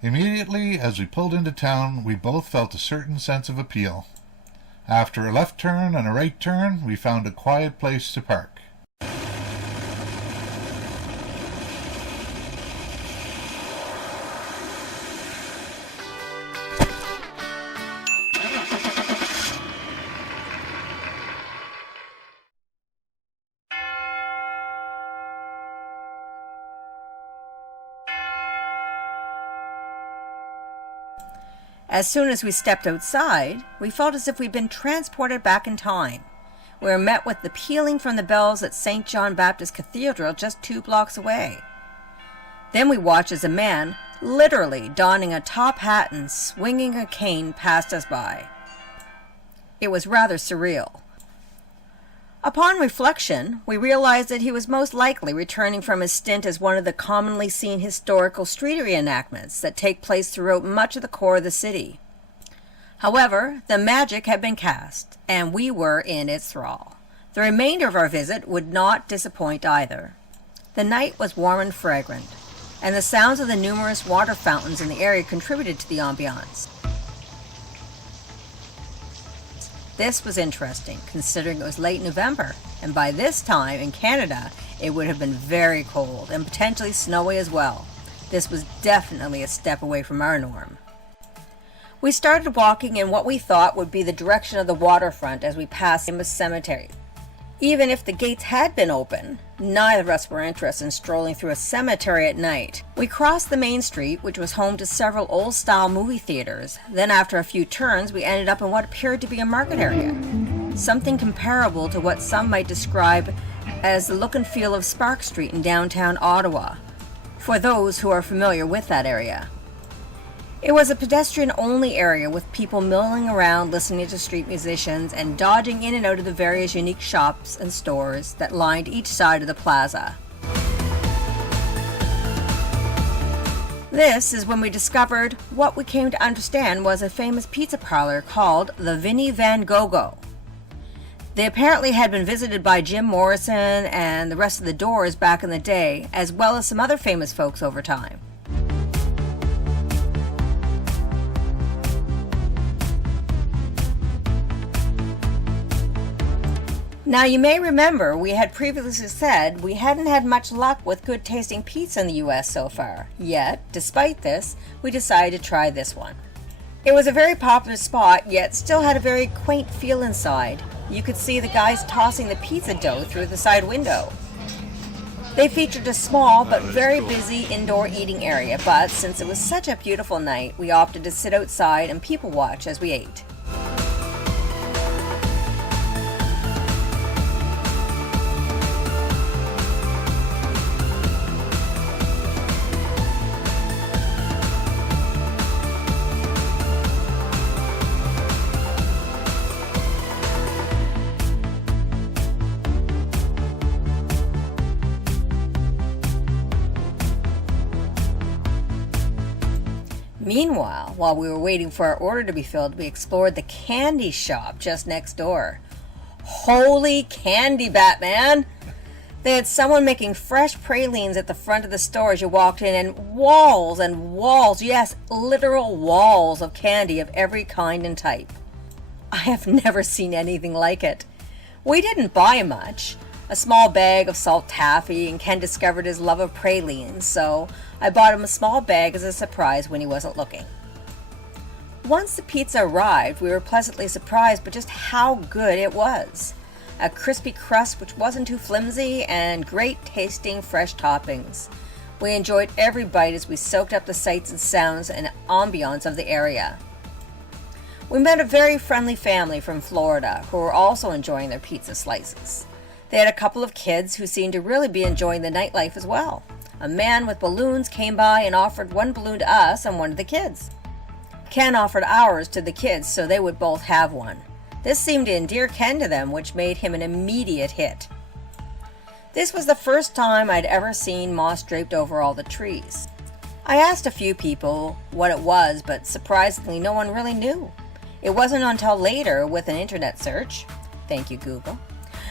Immediately as we pulled into town, we both felt a certain sense of appeal. After a left turn and a right turn, we found a quiet place to park. As soon as we stepped outside, we felt as if we'd been transported back in time. We were met with the pealing from the bells at St. John Baptist Cathedral just 2 blocks away. Then we watched as a man, literally donning a top hat and swinging a cane, passed us by. It was rather surreal. Upon reflection, we realized that he was most likely returning from his stint as one of the commonly seen historical street reenactments that take place throughout much of the core of the city. However, the magic had been cast, and we were in its thrall. The remainder of our visit would not disappoint either. The night was warm and fragrant, and the sounds of the numerous water fountains in the area contributed to the ambiance. This was interesting, considering it was late November, and by this time in Canada, it would have been very cold and potentially snowy as well. This was definitely a step away from our norm. We started walking in what we thought would be the direction of the waterfront as we passed the famous cemetery. Even if the gates had been open, neither of us were interested in strolling through a cemetery at night. We crossed the main street, which was home to several old-style movie theaters. Then after a few turns, we ended up in what appeared to be a market area. Something comparable to what some might describe as the look and feel of Spark Street in downtown Ottawa, for those who are familiar with that area. It was a pedestrian-only area with people milling around listening to street musicians and dodging in and out of the various unique shops and stores that lined each side of the plaza. This is when we discovered what we came to understand was a famous pizza parlor called the Vinnie Van Gogh. They apparently had been visited by Jim Morrison and the rest of the Doors back in the day, as well as some other famous folks over time. Now, you may remember we had previously said we hadn't had much luck with good tasting pizza in the US so far. Yet, despite this, we decided to try this one. It was a very popular spot, yet still had a very quaint feel inside. You could see the guys tossing the pizza dough through the side window. They featured a small but very busy indoor eating area, but since it was such a beautiful night, we opted to sit outside and people watch as we ate. Meanwhile, while we were waiting for our order to be filled, we explored the candy shop just next door. Holy candy, Batman! They had someone making fresh pralines at the front of the store as you walked in, and walls, yes, literal walls of candy of every kind and type. I have never seen anything like it. We didn't buy much. A small bag of salt taffy, and Ken discovered his love of pralines, so I bought him a small bag as a surprise when he wasn't looking. Once the pizza arrived, we were pleasantly surprised by just how good it was. A crispy crust which wasn't too flimsy, and great tasting fresh toppings. We enjoyed every bite as we soaked up the sights and sounds and ambiance of the area. We met a very friendly family from Florida who were also enjoying their pizza slices. They had a couple of kids who seemed to really be enjoying the nightlife as well. A man with balloons came by and offered one balloon to us and one to the kids. Ken offered ours to the kids so they would both have one. This seemed to endear Ken to them, which made him an immediate hit. This was the first time I'd ever seen moss draped over all the trees. I asked a few people what it was, but surprisingly no one really knew. It wasn't until later, with an internet search, thank you Google,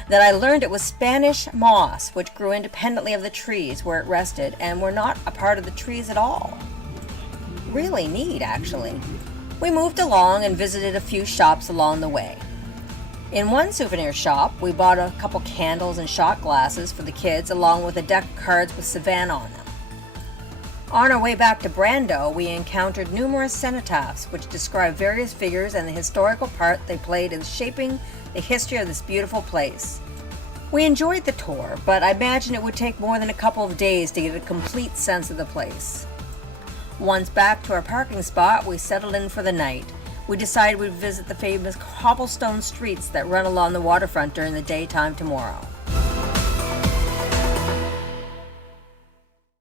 that I learned it was Spanish moss, which grew independently of the trees where it rested and were not a part of the trees at all. really neat, actually. We moved along and visited a few shops along the way. In one souvenir shop, we bought a couple candles and shot glasses for the kids, along with a deck of cards with Savannah on them. On our way back to Brando, we encountered numerous cenotaphs, which describe various figures and the historical part they played in shaping the history of this beautiful place. We enjoyed the tour, but I imagine it would take more than a couple of days to get a complete sense of the place. Once back to our parking spot, we settled in for the night. We decided we'd visit the famous cobblestone streets that run along the waterfront during the daytime tomorrow.